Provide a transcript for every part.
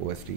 OSD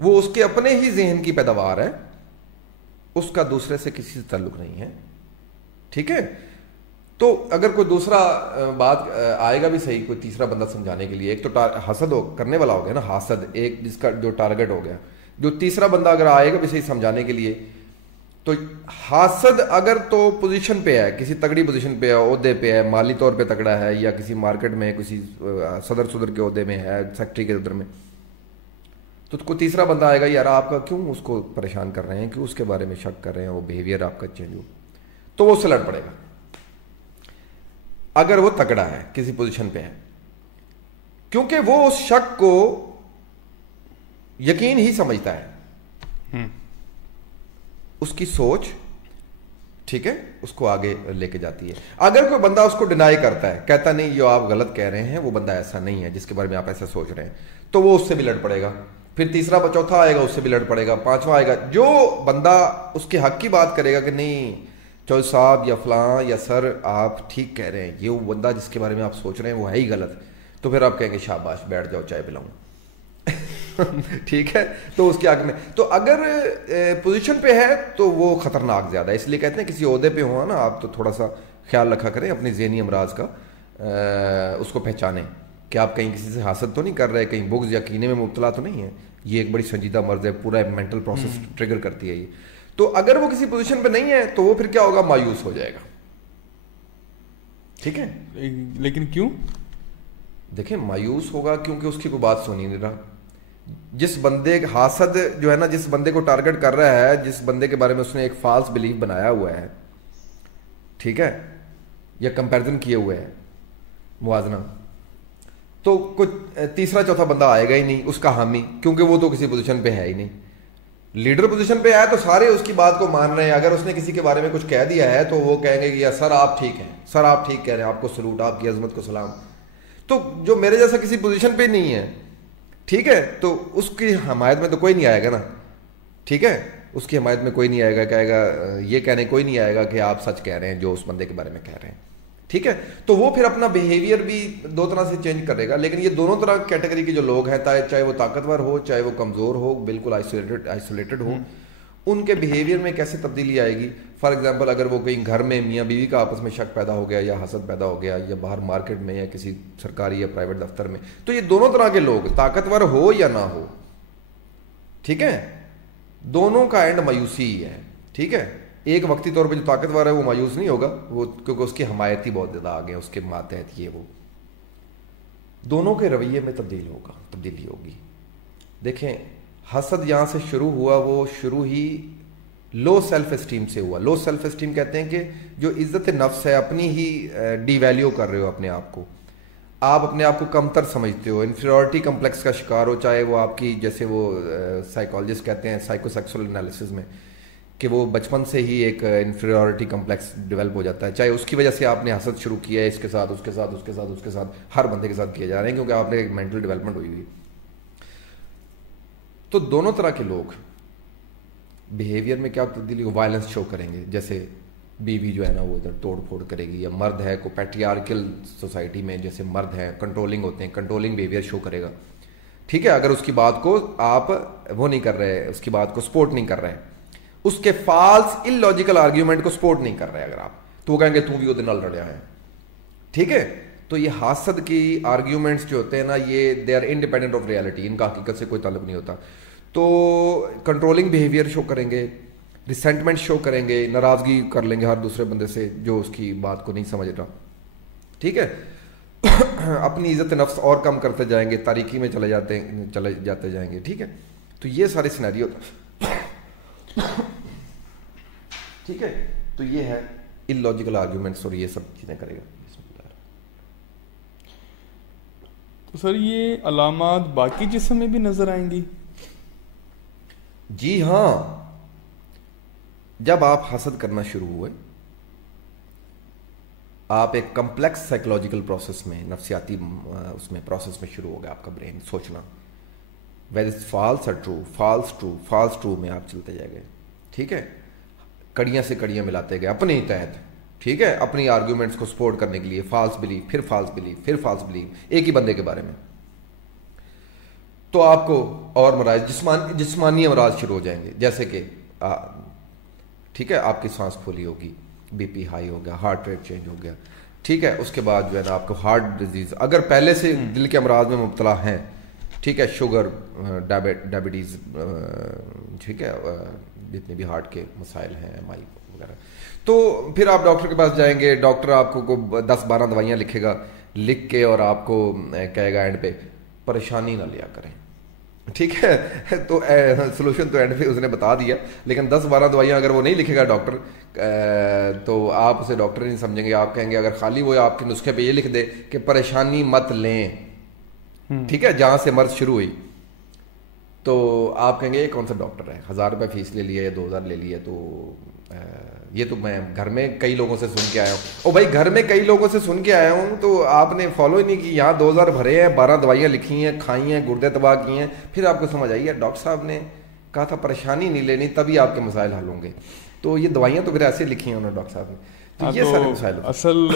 وہ اس کے اپنے ہی ذہن کی پیداوار ہے, اس کا دوسرے سے کسی سے تعلق نہیں ہے. ٹھیک ہے, تو اگر کوئی دوسرا بات آئے گا بھی صحیح, کوئی تیسرا بندہ سمجھانے کے لیے, ایک تو حسد کرنے والا ہو گیا نا, حاسد ایک جس کا جو ٹارگٹ ہو گیا, جو تیسرا بندہ اگر آئے گا بھی صحیح سمجھانے کے لیے, تو حاسد اگر تو پوزیشن پہ ہے, کسی تگڑی پوزیشن پہ ہے, عہدے پہ ہے, مالی طور پہ تگڑا ہے, یا کسی مارکیٹ میں کسی صدر کے عہدے میں ہے, سیکٹری کے ادھر میں, تو کوئی تیسرا بندہ آئے گا, یار آپ کا کیوں اس کو پریشان کر رہے ہیں, کیوں اس کے بارے میں شک کر رہے ہیں, وہ بیہیویئر آپ کا چینج ہو, تو وہ اس سے لڑ پڑے گا اگر وہ تگڑا ہے, کسی پوزیشن پہ ہے, کیونکہ وہ اس شک کو یقین ہی سمجھتا ہے, اس کی سوچ, ٹھیک ہے, اس کو آگے لے کے جاتی ہے. اگر کوئی بندہ اس کو ڈینائی کرتا ہے, کہتا نہیں یہ آپ غلط کہہ رہے ہیں, وہ بندہ ایسا نہیں ہے جس کے بارے میں آپ ایسا سوچ رہے ہیں, تو وہ اس سے بھی لڑ پڑے گا. پھر تیسرا چوتھا آئے گا, اس سے بھی لڑ پڑے گا. پانچواں آئے گا, جو بندہ اس کے حق کی بات کرے گا کہ نہیں چوہدری صاحب یا فلاں یا سر آپ ٹھیک کہہ رہے ہیں, یہ وہ بندہ جس کے بارے میں آپ سوچ رہے ہیں وہ ہے ہی غلط, تو پھر آپ کہیں گے شاباش بیٹھ جاؤ چائے پلاؤں. ٹھیک ہے, تو اس کے حق میں, تو اگر پوزیشن پہ ہے تو وہ خطرناک زیادہ ہے. اس لیے کہتے ہیں کسی عہدے پہ ہو نا آپ, تو تھوڑا سا خیال رکھا کریں اپنے ذہنی امراض کا, اس کو پہچانیں کہ آپ کہیں کسی سے حاسد تو نہیں کر رہے, کہیں بغض یا کینے میں مبتلا تو نہیں ہے. یہ ایک بڑی سنجیدہ مرض ہے, پورا مینٹل پروسیس ٹریگر کرتی ہے یہ. تو اگر وہ کسی پوزیشن پہ نہیں ہے تو وہ پھر کیا ہوگا, مایوس ہو جائے گا. ٹھیک ہے, لیکن کیوں؟ دیکھیں مایوس ہوگا کیونکہ اس کی کوئی بات سنی نہیں رہا. جس بندے حاسد جو ہے نا, جس بندے کو ٹارگٹ کر رہا ہے, جس بندے کے بارے میں اس نے ایک فالس بلیف بنایا ہوا ہے, ٹھیک ہے, یا کمپیرزن کیے ہوئے ہے, موازنہ, تو کچھ تیسرا چوتھا بندہ آئے گا ہی نہیں اس کا حامی, کیونکہ وہ تو کسی پوزیشن پہ ہے ہی نہیں. لیڈر پوزیشن پہ آیا تو سارے اس کی بات کو مان رہے ہیں. اگر اس نے کسی کے بارے میں کچھ کہہ دیا ہے تو وہ کہیں گے کہ یار سر آپ ٹھیک ہیں, سر آپ ٹھیک کہہ رہے ہیں, آپ کو سلوٹ, آپ کی عظمت کو سلام. تو جو میرے جیسا کسی پوزیشن پہ نہیں ہے, ٹھیک ہے, تو اس کی حمایت میں تو کوئی نہیں آئے گا نا. ٹھیک ہے, اس کی حمایت میں کوئی نہیں آئے گا, کہے گا یہ کہنے کوئی نہیں آئے گا کہ آپ سچ کہہ رہے ہیں جو اس بندے کے بارے میں کہہ رہے ہیں. ٹھیک ہے, تو وہ پھر اپنا بیہیویئر بھی دو طرح سے چینج کرے گا. لیکن یہ دونوں طرح کیٹیگری کے جو لوگ ہیں, چاہے وہ طاقتور ہو چاہے وہ کمزور ہو, بالکل آئسولیٹڈ ہو, ان کے بیہیویئر میں کیسے تبدیلی آئے گی. فار ایگزامپل اگر وہ کہیں گھر میں میاں بیوی کا آپس میں شک پیدا ہو گیا, یا حسد پیدا ہو گیا, یا باہر مارکیٹ میں یا کسی سرکاری یا پرائیویٹ دفتر میں, تو یہ دونوں طرح کے لوگ, طاقتور ہو یا نہ ہو, ٹھیک ہے, دونوں کا اینڈ مایوسی ہی ہے. ٹھیک ہے, ایک وقتی طور پہ جو طاقتور ہے وہ مایوس نہیں ہوگا, وہ کیونکہ اس کی حمایتی بہت زیادہ آگے, اس کے ماتحت یہ وہ, دونوں کے رویے میں تبدیلی ہوگی. دیکھیں حسد یہاں سے شروع ہوا, وہ شروع ہی لو سیلف اسٹیم سے ہوا. لو سیلف اسٹیم کہتے ہیں کہ جو عزت نفس ہے اپنی ہی ڈی ویلیو کر رہے ہو اپنے آپ کو, آپ اپنے آپ کو کمتر سمجھتے ہو, انفیریورٹی کمپلیکس کا شکار ہو, چاہے وہ آپ کی جیسے وہ سائیکالوجسٹ کہتے ہیں سائیکو سیکسول انالیسس میں کہ وہ بچپن سے ہی ایک انفیریورٹی کمپلیکس ڈیولپ ہو جاتا ہے, چاہے اس کی وجہ سے آپ نے حسد شروع کیا ہے اس کے ساتھ, اس کے ساتھ, اس کے ساتھ, اس کے ساتھ, ہر بندے کے ساتھ کیے جا رہے ہیں کیونکہ آپ نے ایک مینٹل ڈیولپمنٹ ہوئی ہوئی. تو دونوں طرح کے لوگ بیہیویئر میں کیا تبدیلی ہو, وائلنس شو کریں گے. جیسے بیوی جو ہے نا وہ ادھر توڑ پھوڑ کرے گی, یا مرد ہے کو پیٹریارکل سوسائٹی میں جیسے مرد ہیں کنٹرولنگ ہوتے ہیں, کنٹرولنگ بیہیویئر شو کرے گا. ٹھیک ہے, اگر اس کی بات کو آپ وہ نہیں کر رہے, اس کی بات کو سپورٹ نہیں کر رہے, اس کے فالس ان لاجیکل آرگیومنٹ کو سپورٹ نہیں کر رہے اگر آپ, تو وہ کہیں گے تو بھی وہ دن لڑیا ہے. ٹھیک ہے, تو یہ حاسد کی آرگیومنٹس جو ہوتے ہیں نا, یہ they are independent of reality, ان کا حقیقت سے کوئی تعلق نہیں ہوتا. تو کنٹرولنگ بیہیویئر شو کریں گے, ریسنٹمنٹ شو کریں گے, ناراضگی کر لیں گے ہر دوسرے بندے سے جو اس کی بات کو نہیں سمجھ رہا. ٹھیک ہے, اپنی عزت نفس اور کم کرتے جائیں گے, تاریکی میں چلے جاتے جائیں گے. ٹھیک ہے, تو یہ سارے سینیریو. ٹھیک ہے, تو یہ ہے ان لاجیکل آرگیومنٹس, اور یہ سب چیزیں کرے گا. تو سر یہ علامات باقی جسم میں بھی نظر آئیں گی؟ جی ہاں, جب آپ حسد کرنا شروع ہوئے, آپ ایک کمپلیکس سائیکولوجیکل پروسیس میں, نفسیاتی اس میں پروسیس میں شروع ہو گیا آپ کا برین سوچنا, ویدر فالس اور true, false true, false true میں آپ چلتے جائے گئے. ٹھیک ہے, کڑیاں سے کڑیاں ملاتے گئے اپنے ہی تحت. ٹھیک ہے, اپنی آرگیومنٹس کو سپورٹ کرنے کے لیے فالس بلیف, پھر فالس بلیف, پھر فالس بلیف, ایک ہی بندے کے بارے میں. تو آپ کو اور مراض جسمانی امراض شروع ہو جائیں گے، جیسے کہ ٹھیک ہے آپ کی سانس پھولی ہوگی، بی پی ہائی ہو گیا، ہارٹ ریٹ چینج ہو گیا، ٹھیک ہے، اس کے بعد جو ہے نا آپ کو ہارٹ ڈیزیز، اگر پہلے سے دل کے امراض میں مبتلا ہیں، ٹھیک ہے، شوگر، ڈائبٹیز، ٹھیک ہے، جتنے بھی ہارٹ کے مسائل ہیں، ایم آئی وغیرہ، تو پھر آپ ڈاکٹر کے پاس جائیں گے، ڈاکٹر آپ کو 10-12 دوائیاں لکھے گا، لکھ کے اور آپ کو کہے گا اینڈ پہ پریشانی نہ لیا کریں، ٹھیک ہے، تو سولوشن تو اینڈ پہ اس نے بتا دیا، لیکن 10-12 دوائیاں اگر وہ نہیں لکھے گا ڈاکٹر تو آپ اسے ڈاکٹر نہیں سمجھیں گے، آپ کہیں گے اگر خالی وہ آپ کے نسخے پہ یہ لکھ دے کہ پریشانی مت لیں، ٹھیک ہے، جہاں سے مرض شروع ہوئی، تو آپ کہیں گے یہ کون سا ڈاکٹر ہے، 1000 روپے فیس لے لیا یا 2000 لے لیا، تو یہ تو میں گھر میں کئی لوگوں سے سن کے آیا ہوں، او بھائی گھر میں کئی لوگوں سے سن کے آیا ہوں، تو آپ نے فالو ہی نہیں کی، یہاں 2000 بھرے ہیں، 12 دوائیاں لکھی ہیں، کھائی ہیں، گردے تباہ کیے ہیں، پھر آپ کو سمجھ آئی ہے ڈاکٹر صاحب نے کہا تھا پریشانی نہیں لینی، تبھی آپ کے مسائل حل ہوں گے، تو یہ دوائیاں تو پھر ایسے لکھی ہیں انہوں نے ڈاکٹر صاحب نے، تو یہ سارے مسائل اصل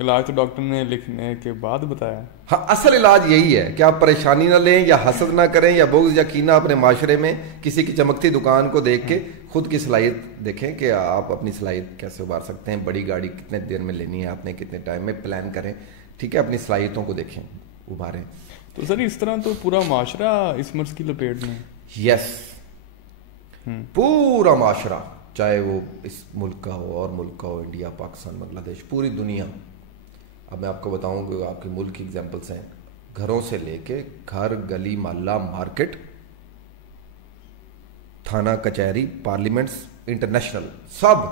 علاج تو ڈاکٹر نے لکھنے کے بعد بتایا. ہاں اصل علاج یہی ہے کہ آپ پریشانی نہ لیں یا حسد نہ کریں یا بغض یا کینہ اپنے معاشرے میں کسی کی چمکتی دکان کو دیکھ کے خود کی صلاحیت دیکھیں کہ آپ اپنی صلاحیت کیسے ابھار سکتے ہیں، بڑی گاڑی کتنے دیر میں لینی ہے آپ نے، کتنے ٹائم میں پلان کریں، ٹھیک ہے، اپنی صلاحیتوں کو دیکھیں، ابھاریں. تو سر اس طرح تو پورا معاشرہ اس مرض کی لپیٹ میں. یس، پورا معاشرہ، چاہے وہ اس ملک کا ہو اور ملک کا ہو، انڈیا، پاکستان، بنگلہ دیش، پوری دنیا. اب میں آپ کو بتاؤں کہ آپ کے ملک کی ایگزامپلس ہیں، گھروں سے لے کے گھر، گلی، محلہ، مارکیٹ، تھانہ، کچہری، پارلیمنٹس، انٹرنیشنل، سب.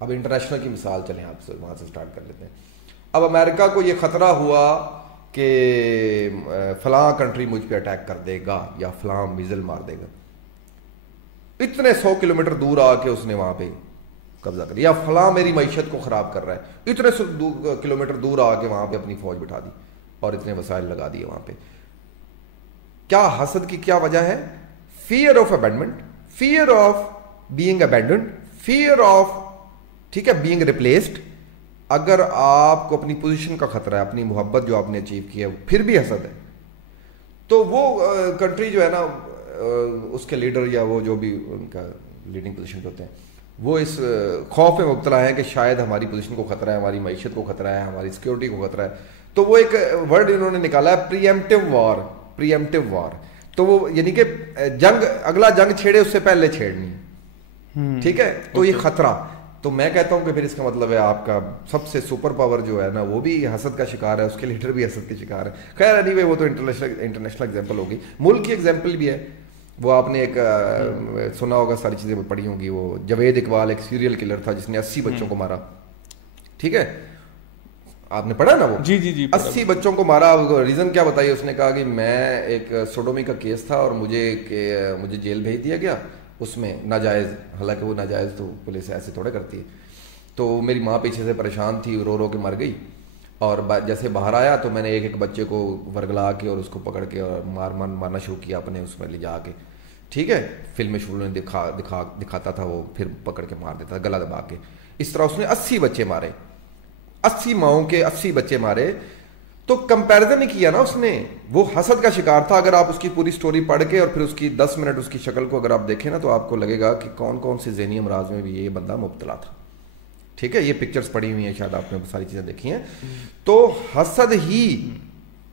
اب انٹرنیشنل کی مثال چلیں آپ سے وہاں سے سٹارٹ کر لیتے ہیں. اب امریکہ کو یہ خطرہ ہوا کہ فلاں کنٹری مجھ پہ اٹیک کر دے گا یا فلاں میزل مار دے گا، اتنے 100 کلومیٹر دور آ کے اس نے وہاں پہ قبضہ کر لیا، یا فلاں میری معیشت کو خراب کر رہا ہے، اتنے کلومیٹر دور آ کے وہاں پہ اپنی فوج بٹھا دی اور اتنے وسائل لگا دیے وہاں پہ. کیا حسد کی کیا وجہ ہے؟ Fear of abandonment, fear of being abandoned, fear of, ٹھیک ہے، بینگ ریپلیسڈ. اگر آپ کو اپنی پوزیشن کا خطرہ ہے، اپنی محبت جو آپ نے اچیو کی ہے پھر بھی حسد ہے، تو وہ کنٹری جو ہے نا اس کے لیڈر یا وہ جو بھی ان کا لیڈنگ پوزیشن پہ ہوتے ہیں، وہ اس خوف میں مبتلا ہے کہ شاید ہماری پوزیشن کو خطرہ ہے، ہماری معیشت کو خطرہ ہے، ہماری سیکورٹی کو خطرہ ہے. تو وہ ایک ورڈ انہوں نے نکالا ہے پریمپٹیو وار، پریمپٹیو وار. تو وہ یعنی کہ جنگ، اگلا جنگ چھیڑے اس سے پہلے چھیڑنی، ٹھیک ہے، تو یہ خطرہ. تو میں کہتا ہوں کہ پھر اس کا مطلب ہے آپ کا سب سے سپر پاور جو ہے نا وہ بھی حسد کا شکار ہے، اس کے لیڈر بھی حسد کے شکار ہے. خیر اینی وے وہ تو انٹرنیشنل ایگزامپل ہوگی، ملک کی ایگزامپل بھی ہے. وہ آپ نے ایک سنا ہوگا، ساری چیزیں پڑھی ہوں گی، وہ جاوید اقبال ایک سیریل کلر تھا جس نے 80 بچوں کو مارا، ٹھیک ہے، آپ نے پڑھا نا وہ؟ جی جی جی، 80 بچوں کو مارا. ریزن کیا بتائی اس نے؟ کہا کہ میں ایک سوڈومی کا کیس تھا اور مجھے جیل بھیج دیا گیا، اس میں ناجائز، حالانکہ وہ ناجائز تو پولیس ایسے تھوڑا کرتی ہے. تو میری ماں پیچھے سے پریشان تھی، رو رو کے مر گئی، اور جیسے باہر آیا تو میں نے ایک بچے کو ورگلا کے اور اس کو پکڑ کے اور مارنا شروع کیا اپنے اس میں لے جا کے، ٹھیک ہے، فلم میں شروع میں دکھاتا تھا وہ، پھر پکڑ کے مار دیتا، گلا دبا کے. اس طرح اس نے 80 بچے مارے، 80 ماؤں کے 80 بچے مارے. تو کمپیریزن نہیں کیا نا اس نے، وہ حسد کا شکار تھا. اگر آپ اس کی پوری سٹوری پڑھ کے اور پھر اس کی 10 منٹ اس کی شکل کو اگر آپ دیکھیں نا تو آپ کو لگے گا کہ کون کون سے ذہنی امراض میں بھی یہ بندہ مبتلا تھا، ٹھیک ہے. یہ پکچرز پڑھی ہوئی ہیں، شاید آپ نے ساری چیزیں دیکھی ہیں. تو حسد ہی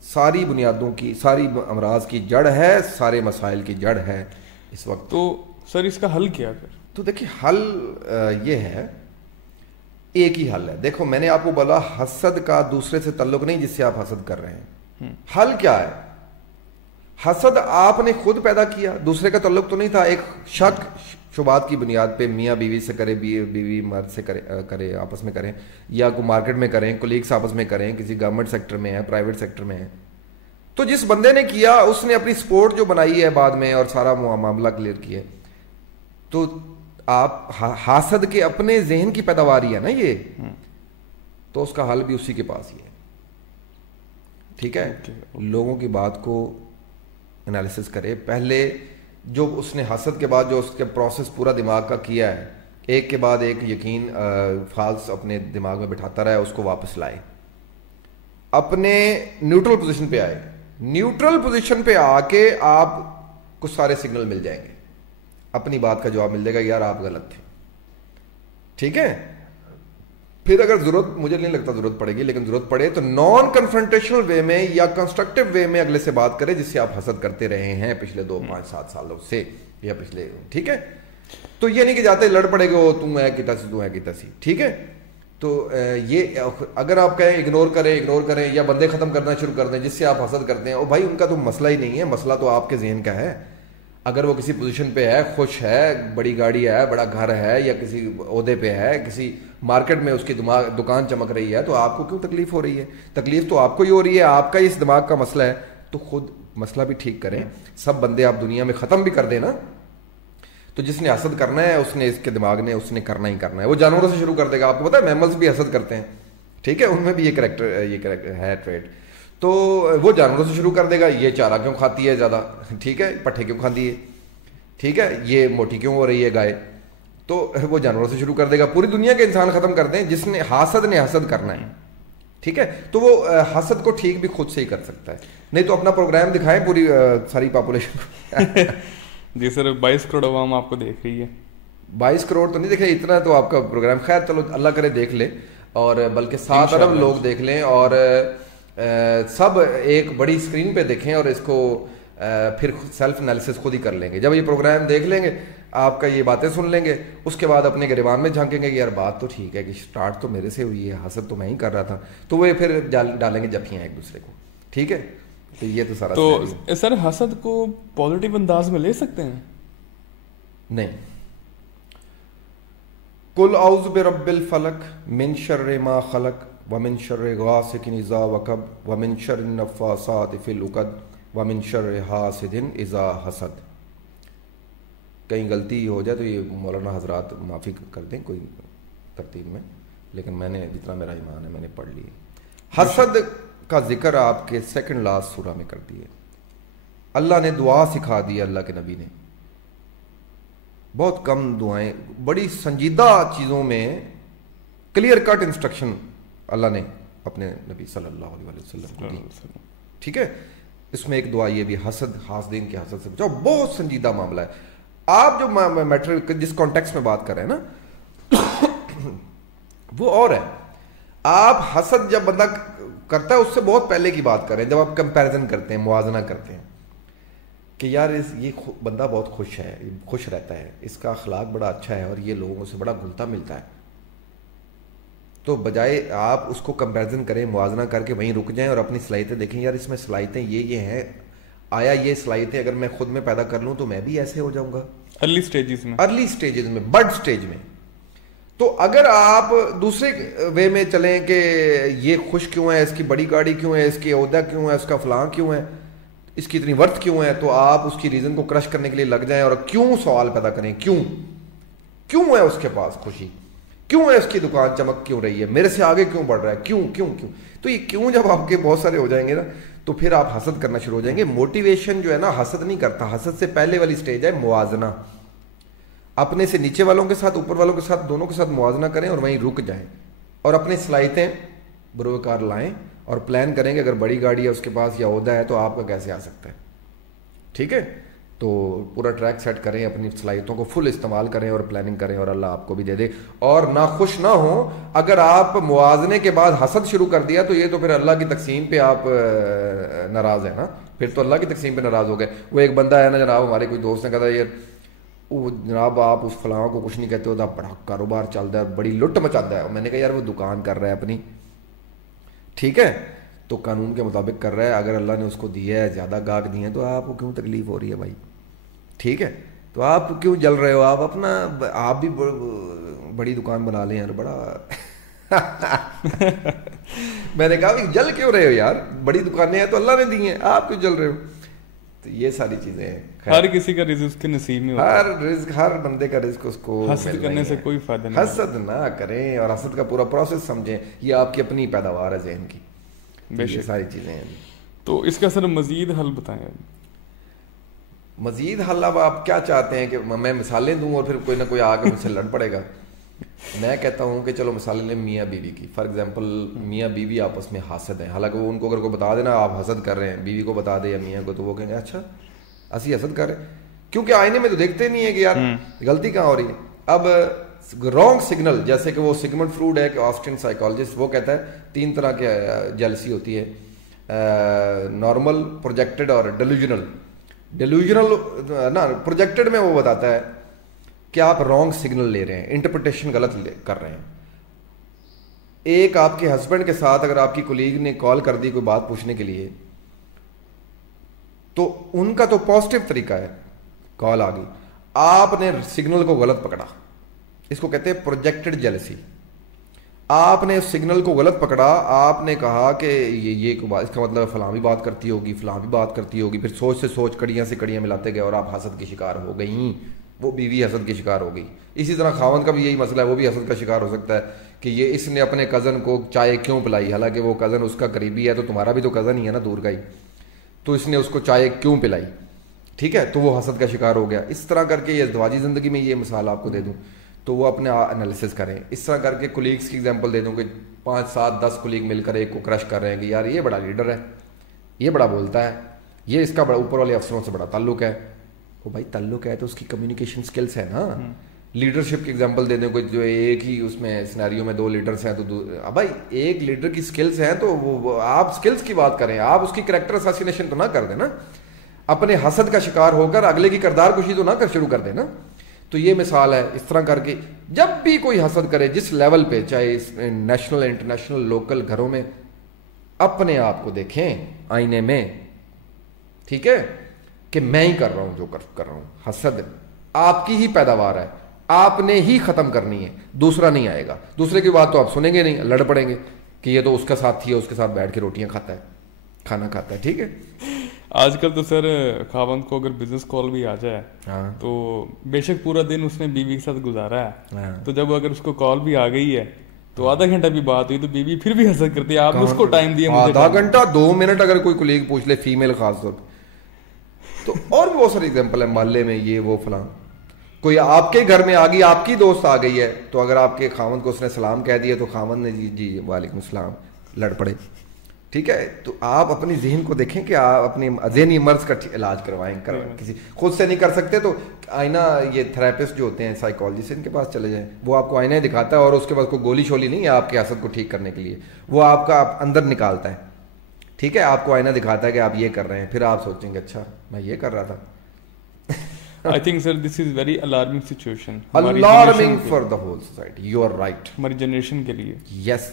ساری بنیادوں کی، ساری امراض کی جڑ ہے، سارے مسائل کی جڑ ہے اس وقت. تو سر اس کا حل کیا پھر؟ تو دیکھیں حل یہ ہے، ایک ہی حل ہے. دیکھو میں نے آپ کو بولا حسد کا دوسرے سے تعلق نہیں جس سے آپ حسد کر رہے ہیں. حل کیا ہے؟ حسد آپ نے خود پیدا کیا، دوسرے کا تعلق تو نہیں تھا. ایک شک شبہات کی بنیاد پہ میاں بیوی سے کرے، بیوی مرد سے کرے آپس میں کریں، یا کو مارکیٹ میں کریں، کولیگس آپس میں کریں، کسی گورنمنٹ سیکٹر میں ہے، پرائیویٹ سیکٹر میں ہے. تو جس بندے نے کیا اس نے اپنی سپورٹ جو بنائی ہے بعد میں اور سارا معاملہ کلیئر کیا ہے. تو آپ حاسد کے اپنے ذہن کی پیداوار ہی ہے نا یہ، تو اس کا حل بھی اسی کے پاس ہی ہے، ٹھیک ہے. لوگوں کی بات کو انالیسس کرے پہلے، جو اس نے حسد کے بعد جو اس کے پروسیس پورا دماغ کا کیا ہے، ایک کے بعد ایک یقین فالس اپنے دماغ میں بٹھاتا رہا ہے، اس کو واپس لائے، اپنے نیوٹرل پوزیشن پہ آئے. نیوٹرل پوزیشن پہ آ کے آپ کو سارے سگنل مل جائیں گے, اپنی بات کا جواب مل جائے گا, یار آپ غلط تھے. ٹھیک ہے, پھر اگر ضرورت, مجھے نہیں لگتا ضرورت پڑے گی, لیکن ضرورت پڑے تو نان کنفرنٹیشنل وے میں یا کنسٹرکٹیو وے میں اگلے سے بات کرے, جس سے آپ حسد کرتے رہے ہیں پچھلے 2 5 7 سالوں سے یا پچھلے. ٹھیک ہے, تو یہ نہیں کہ جاتے لڑ پڑے گا, تم ہے کتا سی, تو ہے کتا سی. ٹھیک ہے, تو یہ اگر آپ کہیں اگنور کریں یا بندے ختم کرنا شروع کر دیں جس سے آپ حسد کرتے ہیں, او بھائی ان کا تو مسئلہ ہی نہیں ہے, مسئلہ تو آپ کے ذہن کا ہے. اگر وہ کسی پوزیشن پہ ہے, خوش ہے, بڑی گاڑی ہے, بڑا گھر ہے, یا کسی عہدے پہ ہے, کسی مارکیٹ میں اس کی دکان چمک رہی ہے, تو آپ کو کیوں تکلیف ہو رہی ہے؟ تکلیف تو آپ کو ہی ہو رہی ہے, آپ کا اس دماغ کا مسئلہ ہے. تو خود مسئلہ بھی ٹھیک کریں. سب بندے آپ دنیا میں ختم بھی کر دیں نا, تو جس نے حسد کرنا ہے اس نے, اس کے دماغ نے, اس نے کرنا ہی کرنا ہے. وہ جانوروں سے شروع کر دے گا. آپ کو پتا ہے میملز بھی حسد کرتے ہیں. ٹھیک ہے, ان میں بھی یہ کریکٹر ہے, ٹریٹ. تو وہ جانوروں سے شروع کر دے گا, یہ چارہ کیوں کھاتی ہے زیادہ, ٹھیک ہے, پٹھے کیوں کھاتی ہے, ٹھیک ہے, یہ موٹی کیوں ہو رہی ہے گائے. تو وہ جانوروں سے شروع کر دے گا. پوری دنیا کے انسان ختم کر دیں. جس نے حسد کرنا ہے, ٹھیک ہے, تو وہ حسد کو ٹھیک بھی خود سے ہی کر سکتا ہے. نہیں تو اپنا پروگرام دکھائیں پوری ساری پاپولیشن کو. جی سر, 22 کروڑ عوام آپ کو دیکھ رہی ہے. 22 کروڑ تو نہیں دیکھ رہے, اتنا تو آپ کا پروگرام, خیر چلو اللہ کرے دیکھ لے, اور بلکہ 7 ارب لوگ دیکھ لیں, اور سب ایک بڑی اسکرین پہ دیکھیں, اور اس کو پھر سیلف انالیسس خود ہی کر لیں گے. جب یہ پروگرام دیکھ لیں گے, آپ کا یہ باتیں سن لیں گے, اس کے بعد اپنے گریبان میں جھانکیں گے کہ یار بات تو ٹھیک ہے, کہ سٹارٹ تو میرے سے ہوئی ہے, حسد تو میں ہی کر رہا تھا. تو وہ پھر ڈالیں گے جفیاں ایک دوسرے کو. ٹھیک ہے, تو یہ تو سارا. تو سر حسد کو پازیٹیو انداز میں لے سکتے ہیں؟ نہیں. قل اعوذ برب الفلق من شر ما خلق ومن شر غاسق اذا وقب ومن شر النفاثات فی العقد ومن شر حاسد اذا حسد. کہیں غلطی ہو جائے تو یہ مولانا حضرات معافی کر دیں کوئی ترتیب میں, لیکن میں نے جتنا میرا ایمان ہے میں نے پڑھ لی ہے. حسد کا ذکر آپ کے سیکنڈ لاسٹ سورہ میں کر دیے. اللہ نے دعا سکھا دی, اللہ کے نبی نے بہت کم دعائیں, بڑی سنجیدہ چیزوں میں کلیئر کٹ انسٹرکشن اللہ نے اپنے نبی صلی اللہ علیہ وسلم کو دی. ٹھیک ہے, اس میں ایک دعا یہ بھی, حاسدین کے حسد سے بچاؤ. بہت سنجیدہ معاملہ ہے. آپ جو میٹر جس کانٹیکس میں بات کر رہے ہیں نا وہ اور ہے. آپ حسد جب بندہ کرتا ہے اس سے بہت پہلے کی بات کر رہے ہیں, جب آپ کمپیریزن کرتے ہیں, موازنہ کرتے ہیں کہ یار یہ بندہ بہت خوش ہے, خوش رہتا ہے, اس کا اخلاق بڑا اچھا ہے, اور یہ لوگوں سے بڑا گھلتا ملتا ہے. تو بجائے آپ اس کو کمپیریزن کریں, موازنہ کر کے وہیں رک جائیں اور اپنی صلاحیتیں دیکھیں. یار اس میں صلاحیتیں یہ ہیں, آیا یہ صلاحیتیں اگر میں خود میں پیدا کر لوں تو میں بھی ایسے ہو جاؤں گا. ارلی سٹیجز میں, بڈ سٹیج میں. تو اگر آپ دوسرے وے میں چلیں کہ یہ خوش کیوں ہے, اس کی بڑی گاڑی کیوں ہے, اس کی عہدہ کیوں ہے, اس کا فلاں کیوں ہے, اس کی اتنی ورتھ کیوں ہے, تو آپ اس کی ریزن کو کرش کرنے کے لیے لگ جائیں اور کیوں سوال پیدا کریں, کیوں ہے اس کے پاس خوشی, کیوں ہے اس کی دکان چمک کیوں رہی ہے, میرے سے آگے کیوں بڑھ رہا ہے, کیوں. تو یہ کیوں جب آپ کے بہت سارے ہو جائیں گے نا, تو پھر آپ حسد کرنا شروع ہو جائیں گے. موٹیویشن جو ہے نا, حسد نہیں کرتا. حسد سے پہلے والی سٹیج ہے موازنہ. اپنے سے نیچے والوں کے ساتھ, اوپر والوں کے ساتھ, دونوں کے ساتھ موازنہ کریں اور وہیں رک جائیں, اور اپنی صلاحیتیں بروکار لائیں, اور پلان کریں کہ اگر بڑی گاڑی ہے اس کے پاس یا عہدہ ہے تو آپ کا کیسے آ سکتا ہے. ٹھیک ہے, تو پورا ٹریک سیٹ کریں, اپنی صلاحیتوں کو فل استعمال کریں اور پلاننگ کریں, اور اللہ آپ کو بھی دے دے. اور ناخوش نہ ہوں, اگر آپ موازنے کے بعد حسد شروع کر دیا تو یہ تو پھر اللہ کی تقسیم پہ آپ ناراض ہیں نا, پھر تو اللہ کی تقسیم پہ ناراض ہو گئے. وہ ایک بندہ ہے نا جناب, ہمارے کوئی دوست نے کہا تھا, یہ جناب آپ اس فلاں کو کچھ نہیں کہتے ہوتا, بڑا کاروبار چلتا ہے, بڑی لٹ مچاتا ہے. اور میں نے کہا یار وہ دکان کر رہا ہے اپنی, ٹھیک ہے, تو قانون کے مطابق کر رہا ہے. اگر اللہ نے اس کو دیا ہے, زیادہ گاہک دیے ہیں, تو آپ کو کیوں تکلیف ہو رہی ہے بھائی. ٹھیک ہے, تو آپ کیوں جل رہے ہو, آپ اپنا, آپ بھی بڑی دکان بنا لیں یار, بڑا میں نے کہا جل کیوں رہے ہو یار, بڑی دکانیں ہیں تو اللہ نے دی ہیں, آپ کیوں جل رہے ہو. تو یہ ساری چیزیں ہیں. ہر کسی کا رزق اس کے نصیب میں ہوتا ہے, ہر بندے کا رزق اس کو حسد کرنے سے کوئی فائدہ نہیں. حسد نہ کریں, اور حسد کا پورا پروسیس سمجھیں, یہ آپ کی اپنی پیداوار ہے ذہن کی. یہ ساری چیزیں ہیں. تو اس کا سر مزید حل بتائیں. مزید حل اب آپ کیا چاہتے ہیں کہ میں مثالیں دوں اور پھر کوئی نہ کوئی آ کے مجھ سے لڑ پڑے گا؟ میں کہتا ہوں کہ چلو مثال لیں میاں بیوی کی، فار ایگزامپل میاں بیوی آپس میں حاسد ہیں، حالانکہ وہ ان کو اگر کوئی بتا دینا آپ حسد کر رہے ہیں، بیوی کو بتا دے یا میاں کو، تو وہ کہیں گے اچھا اسی حسد کر رہے ہیں، کیونکہ آئینے میں تو دیکھتے نہیں ہے کہ یار غلطی کہاں ہو رہی ہے. اب رانگ سگنل، جیسے کہ وہ سگمنڈ فروڈ ہے کہ آسٹرین سائیکالوجسٹ، وہ کہتا ہے 3 طرح کی جیلسی ہوتی ہے، نارمل، پروجیکٹڈ اور ڈیلوژنل. ڈیلوژنل نا، پروجیکٹڈ میں وہ بتاتا ہے کہ آپ رانگ سگنل لے رہے ہیں، انٹرپریٹیشن غلط کر رہے ہیں. ایک آپ کے ہسبینڈ کے ساتھ اگر آپ کی کولیگ نے کال کر دی کوئی بات پوچھنے کے لیے، تو ان کا تو پازیٹیو طریقہ ہے، کال آ گئی، آپ نے سگنل کو غلط پکڑا، اس کو کہتے ہیں پروجیکٹڈ جیلسی. آپ نے سگنل کو غلط پکڑا، آپ نے کہا کہ یہ اس کا مطلب فلاں بھی بات کرتی ہوگی، فلاں بھی بات کرتی ہوگی، پھر سوچ سے سوچ کڑیاں سے کڑیاں ملاتے گئے اور آپ حسد کی شکار ہو گئیں، وہ بیوی حسد کی شکار ہو گئی. اسی طرح خاوند کا بھی یہی مسئلہ ہے، وہ بھی حسد کا شکار ہو سکتا ہے کہ یہ اس نے اپنے کزن کو چائے کیوں پلائی، حالانکہ وہ کزن اس کا قریبی ہے، تو تمہارا بھی تو کزن ہی ہے نا، دور کا ہی، تو اس نے اس کو چائے کیوں پلائی، ٹھیک ہے، تو وہ حسد کا شکار ہو گیا. اس طرح کر کے یہ ازدواجی زندگی میں یہ مثال آپ کو دے دوں تو وہ اپنا انالیسس کریں. اس طرح کر کے کولیگس کی ایگزامپل دے دوں کہ 5 7 10 کولیگ مل کر ایک کو کرش کر رہے ہیں کہ یار یہ بڑا لیڈر ہے، یہ بڑا بولتا ہے، یہ اس کا بڑا اوپر والے افسروں سے بڑا تعلق ہے. وہ بھائی تعلق ہے تو اس کی کمیونیکیشن سکلز ہے نا. لیڈرشپ کی ایگزامپل دے دیں کوئی جو ایک ہی اس میں سینیریو میں 2 لیڈرس ہیں، تو بھائی ایک لیڈر کی سکلز ہیں تو وہ آپ سکلز کی بات کریں، آپ اس کی کریکٹر اساسینیشن تو نہ کر دیں نا، اپنے حسد کا شکار ہو کر اگلے کی کردار کشی تو نہ شروع کر دیں نا. تو یہ مثال ہے. اس طرح کر کے جب بھی کوئی حسد کرے جس لیول پہ، چاہے نیشنل انٹرنیشنل لوکل، گھروں میں اپنے آپ کو دیکھیں آئینے میں، ٹھیک ہے، کہ میں ہی کر رہا ہوں جو کر رہا ہوں. حسد آپ کی ہی پیداوار ہے، آپ نے ہی ختم کرنی ہے، دوسرا نہیں آئے گا. دوسرے کی بات تو آپ سنیں گے نہیں، لڑ پڑیں گے کہ یہ تو اس کا ساتھی ہے، اس کے ساتھ بیٹھ کے روٹیاں کھاتا ہے، کھانا کھاتا ہے، ٹھیک ہے. آج کل تو سر خاوند کو اگر بزنس کال بھی آ جائے تو بے شک پورا دن اس نے بیوی کے ساتھ گزارا ہے، تو جب اگر اس کو کال بھی آ گئی ہے تو آدھا گھنٹہ بھی بات ہوئی تو بیوی پھر بھی حسد کرتی ہے، آپ نے اس کو ٹائم دیا، آدھا گھنٹہ 2 منٹ اگر کوئی کولیگ پوچھ لے، فیمیل خاص طور پہ. تو اور بھی بہت ساری ایگزامپل ہے، محلے میں یہ وہ فلاں، کوئی آپ کے گھر میں آ گئی، آپ کی دوست آ گئی ہے، تو اگر آپ کے خاوند کو اس نے سلام کہہ دیا تو خاوند نے جی وعلیکم السلام، لڑ پڑے، ٹھیک ہے. تو آپ اپنی ذہن کو دیکھیں کہ آپ اپنی ذہنی مرض کا علاج کروائیں. کسی خود سے نہیں کر سکتے تو آئینہ، یہ تھراپسٹ جو ہوتے ہیں سائیکالوجسٹ، ان کے پاس چلے جائیں، وہ آپ کو آئینہ دکھاتا ہے، اور اس کے بعد کوئی گولی شولی نہیں ہے آپ کے حسد کو ٹھیک کرنے کے لیے، وہ آپ کا اندر نکالتا ہے، ٹھیک ہے، آپ کو آئینہ دکھاتا ہے کہ آپ یہ کر رہے ہیں، پھر آپ سوچیں گے اچھا میں یہ کر رہا تھا. I think sir this is very alarming situation. Alarming for the whole society. You are right. ہماری جنریشن کے لیے. Yes.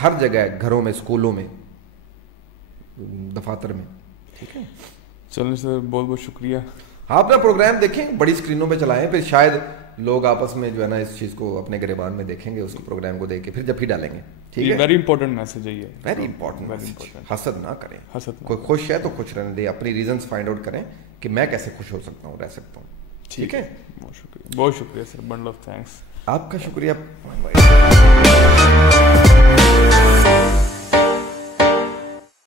ہر جگہ، گھروں میں، اسکولوں میں، دفاتر میں، ٹھیک ہے. چلیں سر، بہت بہت شکریہ. آپ اپنا پروگرام دیکھیں، بڑی اسکرینوں پہ چلائیں، پھر شاید لوگ آپس میں جو ہے نا اس چیز کو اپنے گریبان میں دیکھیں گے، اس کو پروگرام کو دیکھ کے پھر جب بھی ڈالیں گے، ٹھیک ہے. ویری امپورٹنٹ میسج ہے یہ، ویری امپورٹنٹ. حسد نہ کریں، حسد کوئی خوش ہے تو خوش رہنے دیں، اپنی ریزنس فائنڈ آؤٹ کریں کہ میں کیسے خوش ہو سکتا ہوں، رہ سکتا ہوں، ٹھیک ہے. بہت شکریہ، بہت شکریہ سر، بنڈل آف تھینکس. آپ کا شکریہ.